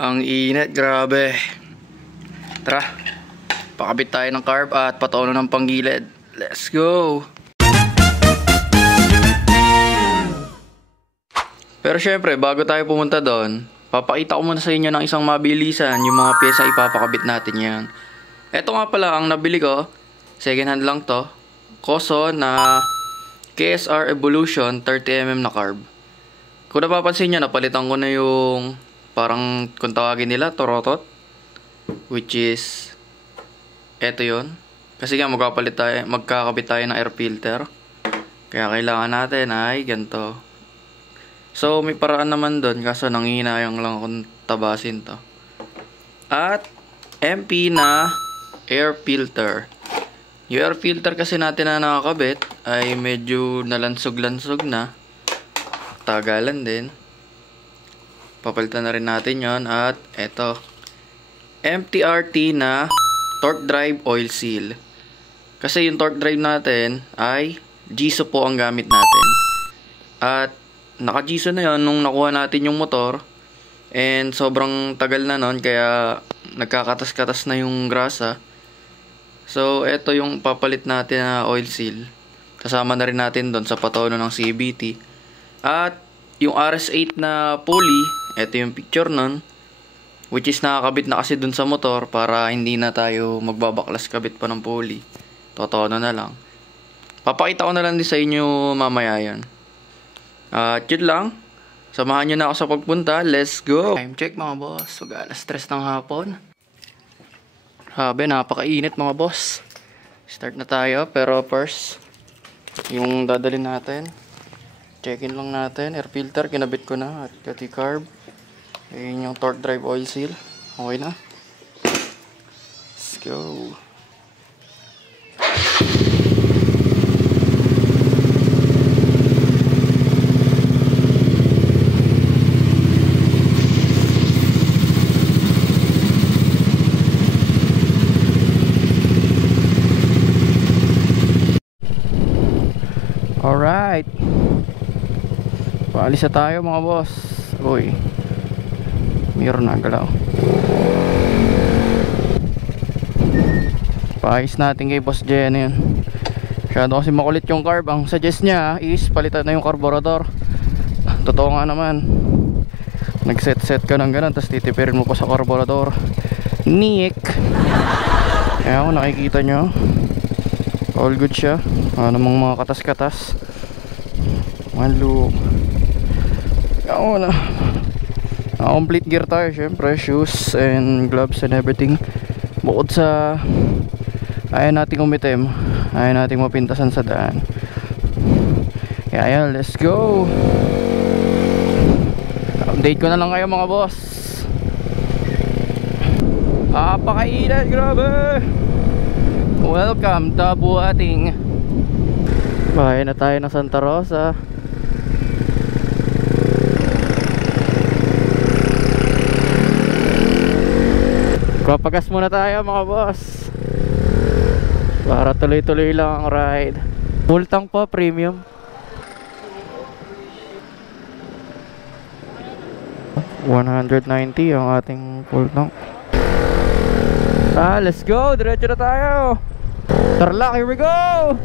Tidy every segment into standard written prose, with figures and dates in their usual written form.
Ang init, grabe. Tara, pakabit tayo ng carb at patono ng panggilid. Let's go! Pero syempre, bago tayo pumunta doon, papakita ko muna sa inyo ng isang mabilisan yung mga pyesa ipapakabit natin yan. Ito nga pala ang nabili ko, second hand lang to, Koso na KSR Evolution 30mm na carb. Kung napapansin nyo, napalitan ko na yung parang kung tawagin nila, torotot, which is eto yun. Kasi nga magkakabit tayo ng air filter, kaya kailangan natin ay ganito. So may paraan naman doon, kaso nanghihinayang lang akong tabasin to. At MP na air filter. Yung air filter kasi natin na nakakabit ay medyo nalansog-lansog na, tagalan din. Papalitan na rin natin yon. At eto, MTRT na torque drive oil seal. Kasi yung torque drive natin ay Giso po ang gamit natin. At naka-Giso na yon nung nakuha natin yung motor. And sobrang tagal na nun, kaya nagkakatas-katas na yung grasa. So eto yung papalit natin na oil seal. Kasama na rin natin doon sa patono ng CVT. At yung RS8 na pulley, eto yung picture nun, which is nakakabit na kasi dun sa motor para hindi na tayo magbabaklas kabit pa ng pulley. Totono na lang. Papakita ko na lang din sa inyo mamaya yan. At yun lang. Samahan nyo na ako sa pagpunta. Let's go! Time check mga boss. Mag-alas 3 ng hapon. Grabe, napakainit mga boss. Start na tayo. Pero first, yung dadalhin natin, check-in lang natin. Air filter, kinabit ko na. At pati carb. Ayun yung torque drive oil seal. Okay na. Let's go. Alright, paalis na tayo mga boss. Uy, mayroon na galaw. Paayos natin kay Boss Jen yun. Masyado kasi makulit yung carb. Ang suggest niya is palitan na yung carburetor. Totoo nga naman, nag-set ka ng ganun, tapos titipirin mo pa sa carburetor. Nick. Kaya kung nakikita nyo, all good siya. Namang mga katas-katas. Malo. Kaya na, complete gear tayo syempre. Shoes and gloves and everything. Bukod sa ayaw nating umitim, ayaw nating mapintasan sa daan. Kaya ayan, let's go. Update ko na lang kayo mga boss. Napakainit, grabe. Welcome to Buating. Bahay na tayo ng Santa Rosa. Papagas muna tayo mga boss, para tuloy-tuloy lang ang ride. Full tank po, premium. $190 ang ating full tank. Let's go, diretso na tayo. Tarlac, here we go.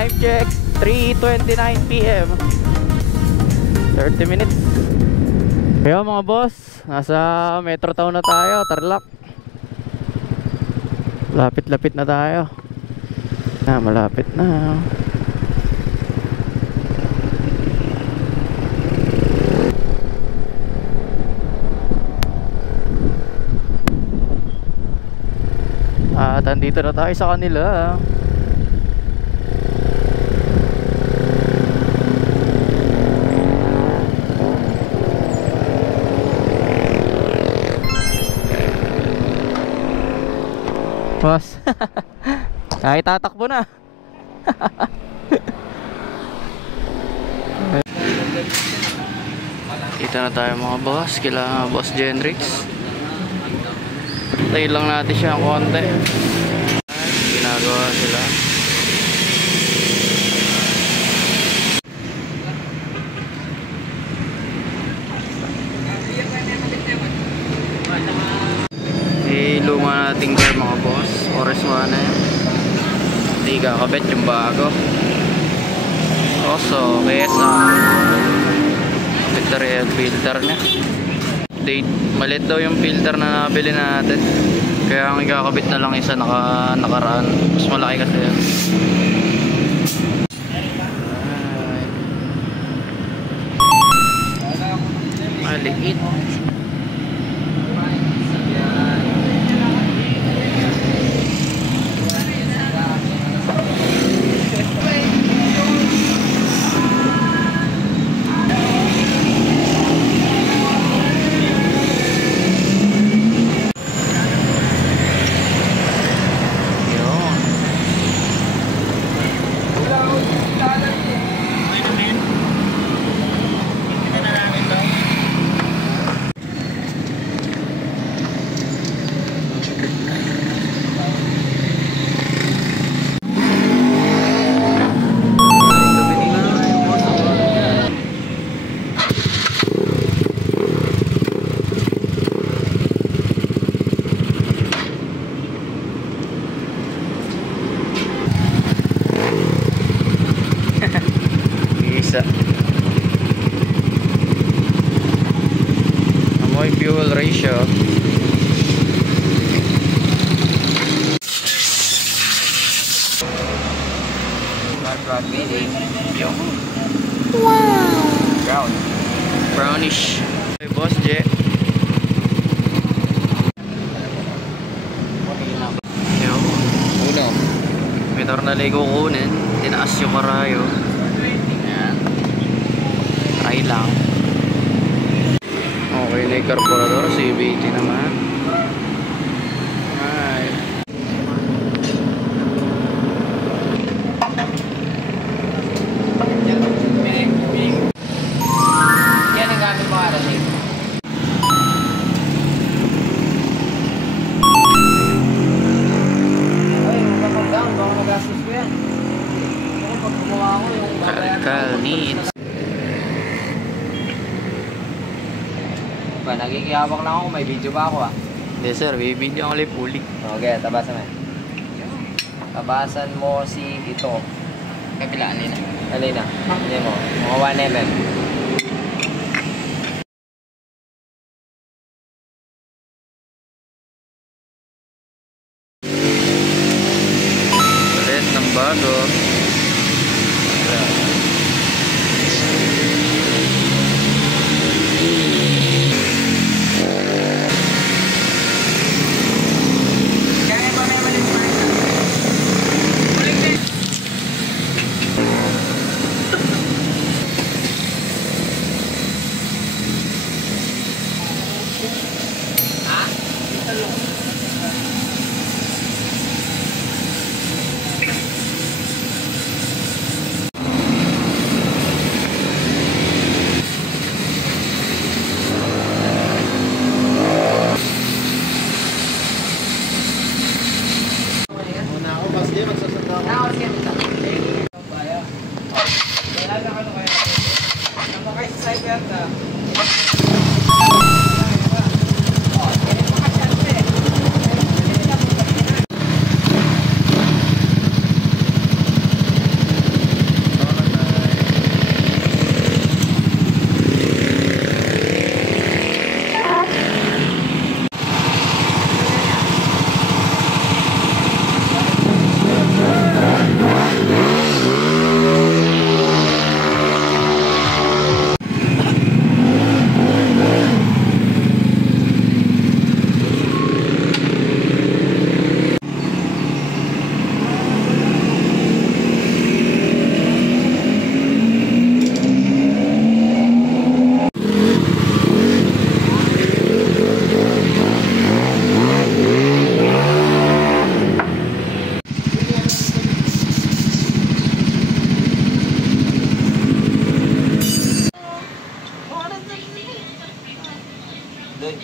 Time checks 3:29 PM. 30 minutes. Kaya mga boss, nasa Metro Town na tayo, Tarlac. Lapit-lapit na tayo. Malapit na. At andito na tayo sa kanila. Boss. Ay, tatakbo na. Dito na tayo mga boss, kila Boss Jenrix. Tayo lang natin siya ang konti. Ginagawa sila. Luma nating car mga boss. Oras 1 na yun. Hindi kakabit yung bago. Also, KSA Victory filter nya. Malit daw yung filter na nabili natin. Kaya ang ikakabit na lang isa nakaraan. Mas malaki kasi yan. Maliit. Amoy fuel ratio. Wow. Brownish. Hey, Boss J. May tornalay kukunin. Tinaas yung karayo. Ayan. Try lang. Okay na yung carburetor. CVT naman. Alright. Yan ang gamit mo araw eh. Kalkal needs. Ba, nagkikiyabak lang ako, may video ba ako ah? Hindi sir, bibidyo ang ulit puli. Okay, tabasan mo. Tabasan mo si ito. Kapilaan nila. Alin na? Hindi mo. Mga 1 mm. Ulit ng bago.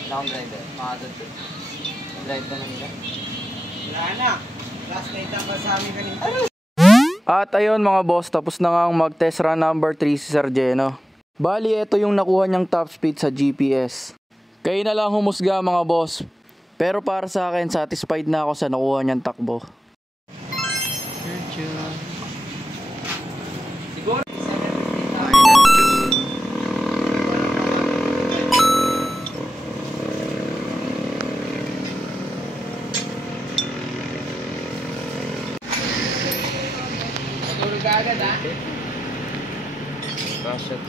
Wala akong driver. Makatod doon. Drive ka Manila. Wala na. Last night ang kasama kanina. At ayun mga boss, tapos na nga ang mag-test run number 3 si Sir Jeno. Bali, ito yung nakuha niyang top speed sa GPS. Kayo na lang humusga mga boss. Pero para sa akin, satisfied na ako sa nakuha niyang takbo. Siguro. Matulog ka agad ha? Bakit?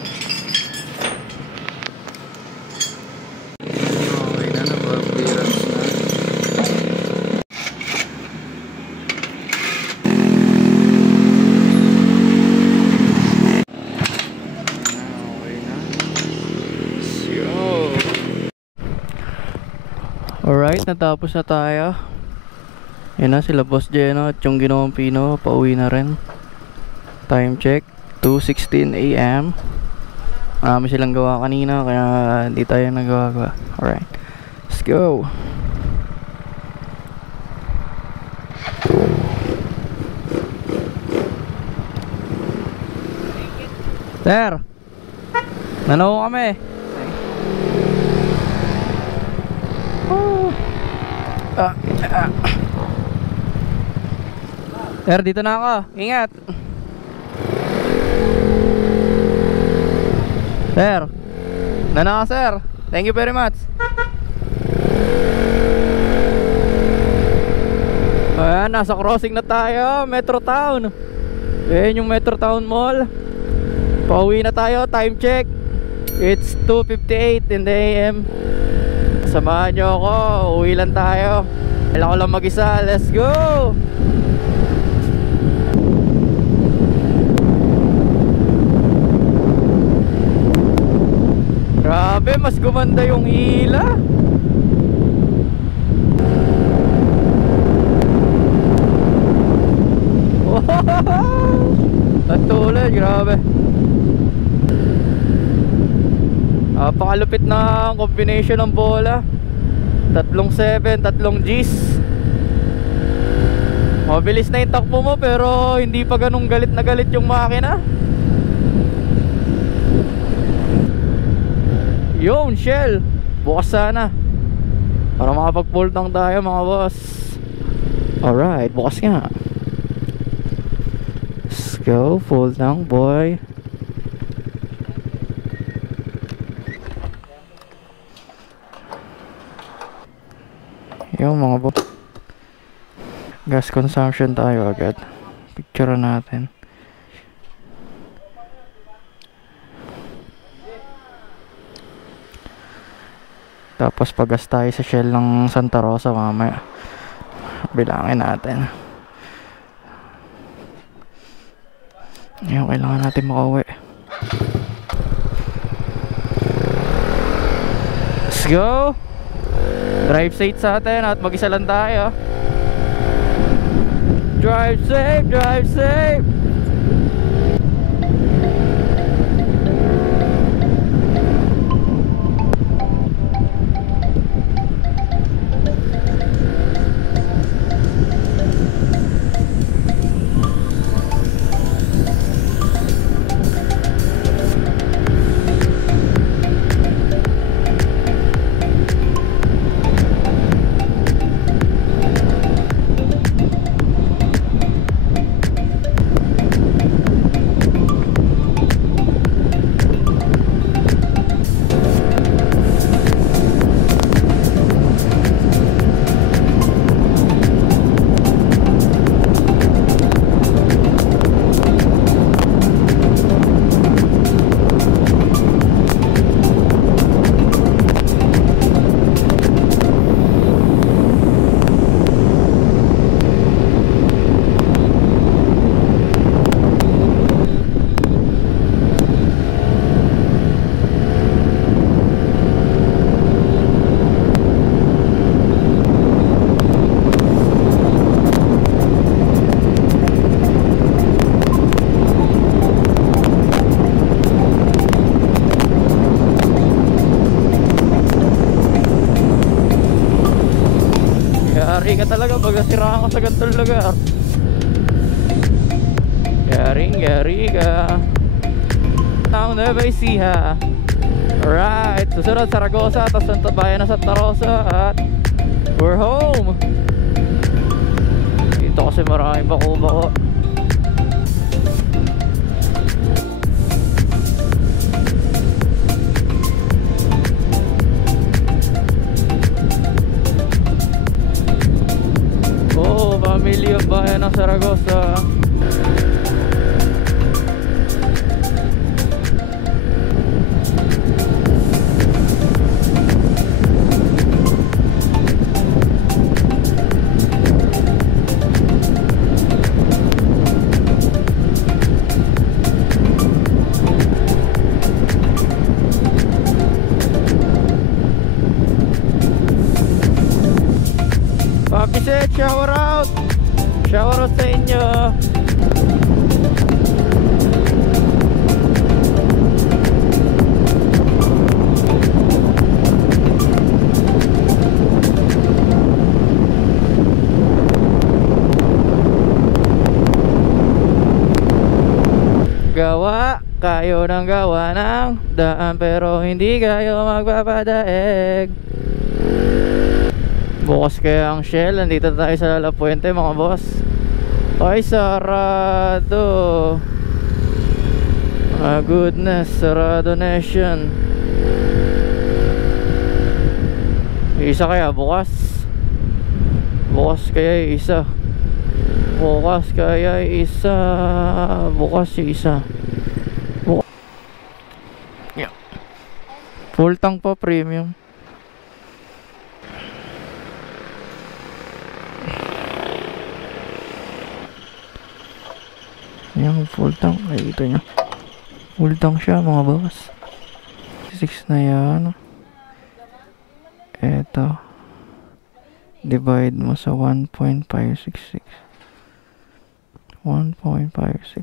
Okay na, nababirans na. Okay na. So. Alright, natapos na tayo. Yan na sila Boss Jeno at yung ginawang Pino, pauwi na rin. Time check 2:16 AM. Marami silang gawa kanina kaya hindi tayo nagawa. Alright, let's go. Sir, nanaw kami. Sir, dito na ako. Ingat. Sir, nana sir. Thank you very much. Ayan, nasa crossing na tayo, Metro Town. Ayan yung Metro Town Mall. Pauwi na tayo, time check. It's 2:58 in the AM. Samahan nyo ako, uwi lang tayo. Kailangan ko lang mag-isa, let's go. Grabe, mas gumanda yung ila. At tulad, grabe. Napakalupit na combination ng bola. 3-7, 3 Gs. Mabilis na yung takbo mo pero hindi pa ganun galit na galit yung makina. Yun, Shell. Bukas sana para makapag-fold lang tayo mga boss. Alright, bukas nga. Let's go, fold lang boy. Yung mga boss, gas consumption tayo agad. Picture natin. Tapos pagas tayo sa Shell ng Santa Rosa mamaya. Bilangin natin. Ayun, kailangan natin makauwi. Let's go. Drive safe sa atin at mag-isa lang tayo. Drive safe, drive safe. ka talaga pag nasiraan ka sa ganitong lugar. Yari ka. Now never see ha. Alright, susunod Saragossa, tapos ang bayan na Santa Rosa at we're home. Dito kasi maraming bako-bako. Oh, family of bayan ng Saragossa. Papi Set, shower out! Shower out sa inyo! Gawa kayo ng gawa ng daan, pero hindi kayo magpapadaig. Bukas kaya ang Shell. Nandito tayo sa La Puente mga boss. Ay, sarado. Ah, goodness, sarado nation. Isa kaya bukas? Bukas kaya isa. Bukas kaya isa. Bukas isa. Yeah. Full tank pa, premium. Yung full tank, nakikita nyo. Full tank siya mga boss. 6 na yan. Eto. Divide mo sa 1.566. 1.566.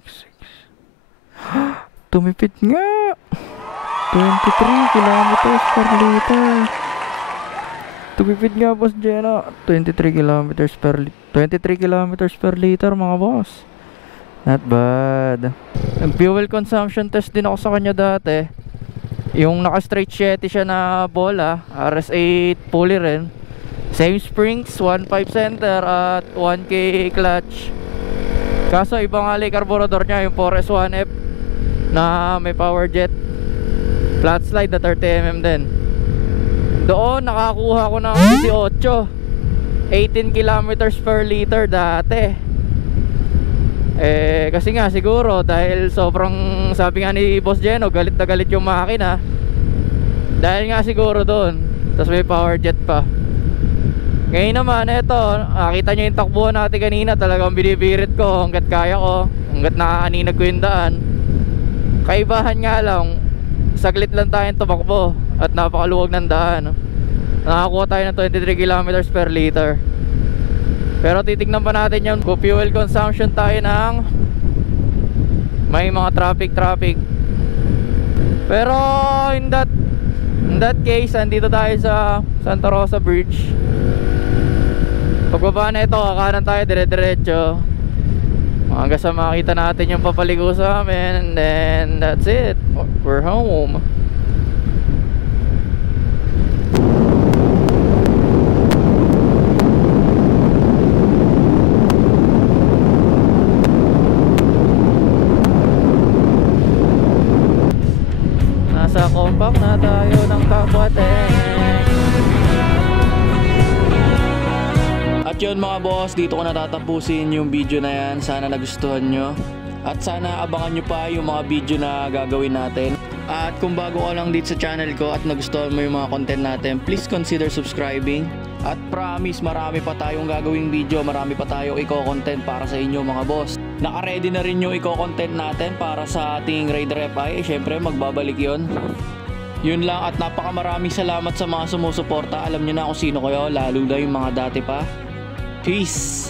Tumipid nga! 23 kilometers per liter. Tumipid nga boss Jenna. 23 kilometers per liter mga boss. Not bad. Nag-fuel consumption test din ako sa kanya dati. Yung naka-straight 7 siya na bola, RS8 pulley rin. Same springs, 1.5 center at 1K clutch. Kaso ibang ali carburetor niya, yung 4S1F na may power jet. Flat slide na 30mm din. Doon nakakuha ko ng 18 kilometers per liter dati. Kasi nga siguro dahil sobrang, sabi nga ni Boss Geno, galit na galit yung makina. Dahil nga siguro doon. Tapos may power jet pa. Ngayon naman eto, nakita nyo yung takbuhan natin kanina. Talagang binibirit ko hanggat kaya ko, hanggat nakaaninag ko yung daan. Kaibahan nga lang, saglit lang tayong tumakbo at napakaluwag ng daan. Nakakuha tayo ng 23 kilometers per liter. Pero titignan pa natin yung fuel consumption tayo ng may mga traffic. Pero in that case, andito tayo sa Santa Rosa Bridge. Pagbaba na ito, kakanan tayo dire-diretso hanggang sa makita natin yung papaligo sa amin. And then that's it, we're home. Nasa compact na tayo ng Kapuate. At yun mga boss, dito ko natatapusin yung video na yan. Sana nagustuhan nyo. At sana abangan nyo pa yung mga video na gagawin natin. At kung bago ka lang dito sa channel ko at nagustuhan mo yung mga content natin, please consider subscribing. At promise, marami pa tayong gagawing video, marami pa tayong i-content para sa inyo mga boss. Naka-ready na rin yung i-content natin para sa ating Raider FI. Syempre magbabalik yun. Yun lang, at napakamaraming salamat sa mga sumusuporta. Alam nyo na kung sino kayo, lalo na yung mga dati pa. Peace!